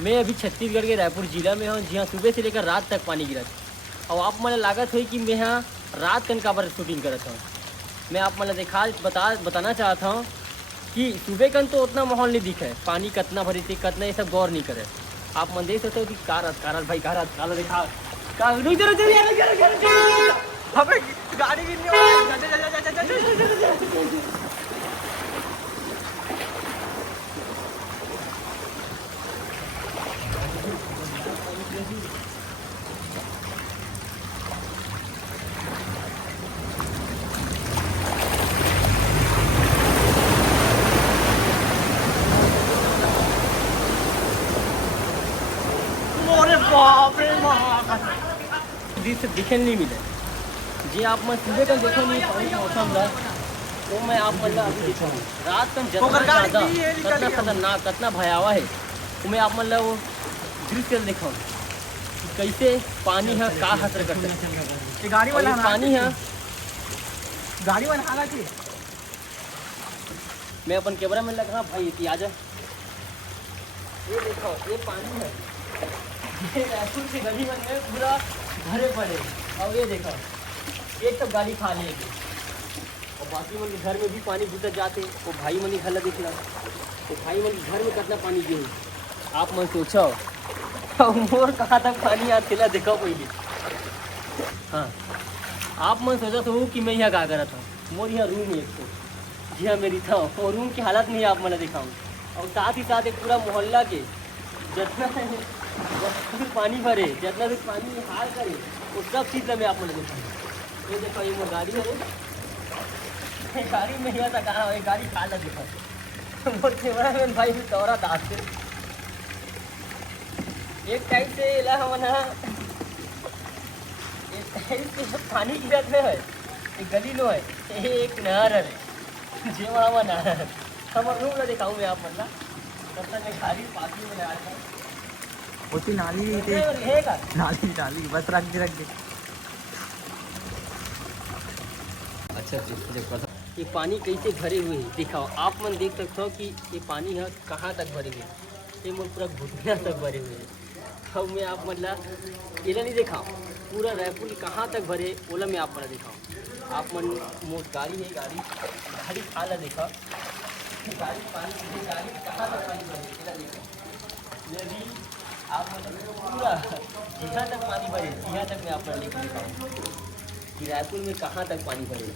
मैं अभी छत्तीसगढ़ के रायपुर जिला में हूँ, जी हाँ। सुबह से लेकर रात तक पानी गिरा और आप मैंने लागत हुई कि मैं यहाँ रात कन का पर शूटिंग करता हूँ। मैं आप मैंने बताना चाहता हूँ कि सुबह कन तो उतना माहौल नहीं दिखा है, पानी कितना भरी थी कितना ये सब गौर नहीं करे। आप मन देख सकते हो कि कार भाई कार देखा गाड़ी से दिखे नहीं मिले जी। आप मैं सुबह का देखो नहीं पानी का मौसम था तो मैं आप मतलब अभी दिखाऊँ रात का कितना खतरनाक कितना भयावह है तो मैं आप मतलब वो दृश्य दिखाऊँ कि कैसे पानी है का हसर करते गाड़ी वाला पानी है गाड़ी वाला थी। मैं अपन कैमरा में लगा भाई आ जा। ये देखो ये पानी है, ये रायपुर की गली में पूरा भरे पड़े और ये देखो एक तो गाड़ी खा लेगी और बाकी मन के घर में भी पानी घुस जाते। वो भाई मन घर दिख रहा तो भाई मन के घर में कितना पानी गिर। आप मन सोचो मोर कहाँ तक पानी आते ला देखो पहले। हाँ आप मन सोचा तो कि मैं यहाँ क्या करा था। मोर यहाँ रूम एक तो जी हाँ मेरी था और रूम की हालत नहीं आप मैंने दिखाऊँ और साथ ही साथ एक पूरा मोहल्ला के जितना फिर पानी भरे जितना भी पानी हार करे वो सब चीज़ मैं आप लोग देखा। ये देखो ये गाड़ी है, गाड़ी में यहाँ था कहाँ है गाड़ी खा लगे मोर कैमरा मैन भाई भी दौरा दाते एक टाइप से इला मना एक टाइप से पानी गिरत में है एक गली लो है एक नहर है जे वहाँ नहर हम रूम ना दिखाऊँ मैं आप मतलब तब तक मैं गाड़ी पास में आ रहा होती नाली नाली बस रख दे अच्छा। ये पानी कैसे भरे हुए है दिखाओ आप मन देख सकते हो कि ये पानी है कहाँ तक भरे हुए। ये मन पूरा घुटना तक भरे हुए है। अब मैं आप मतलब ये नहीं दिखाऊँ पूरा रायपुर कहाँ तक भरे ओला मैं आप मन दिखाऊँ। आप मन मोट गाड़ी है गाड़ी खाला देखा गाड़ी पानी गाड़ी कहाँ तक पानी भरे देखा। यदि आप मतलब पूरा यहाँ तक पानी भरे यहाँ तक मैं आपको लेकर दिखाऊँ कि रायपुर में कहाँ तक पानी भरे।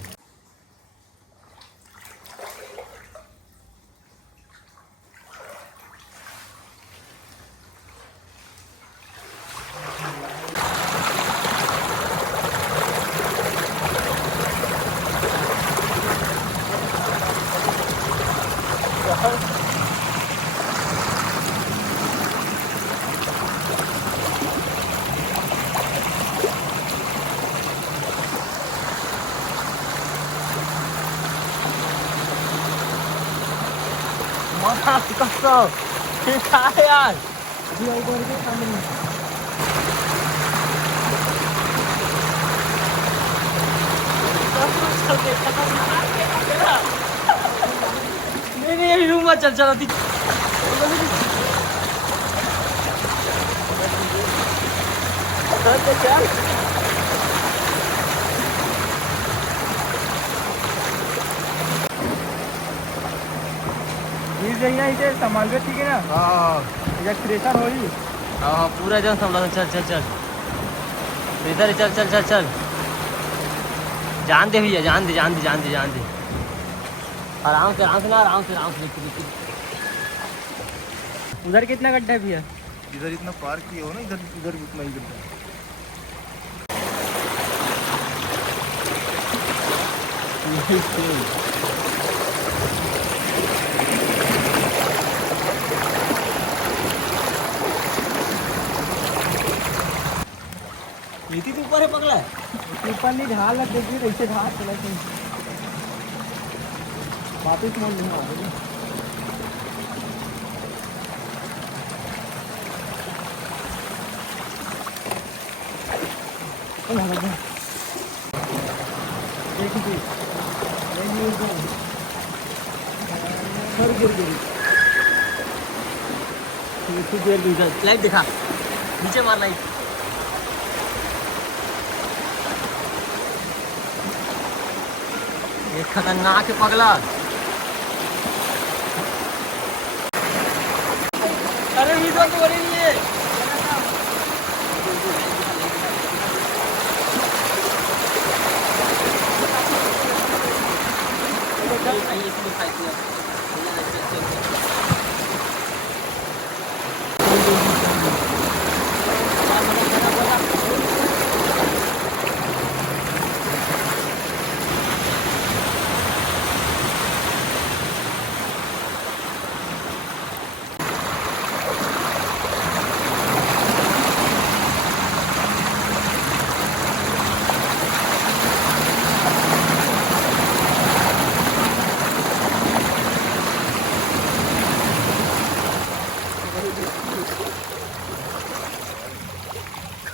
कसो ठीक है यार जी ऊपर के सामने नहीं यही रूम में चल थी इसे संभाल के ठीक है ना। हाँ क्रेशर हो ही हाँ पूरा जन संभाल चल इधर चल जान दे भैया जान दे आराम से उधर कितना गड्ढा है भैया। इधर इतना पार किया हो ना इधर उतना ही गड्ढा नीति तो ऊपर है पगला ऊपर नहीं ढाल लग देखिए ऐसे ढाल चला वापिस मोड़ नहीं आ गिर गई कुछ देर दूसरा लाइट दिखा, नीचे मार लाइट। ये खतरनाक है पगला। अरे वीडियो तो हो रही नहीं है। आइए इसको दिखाई दिया।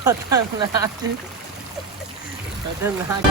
खतरनाक खतरनाक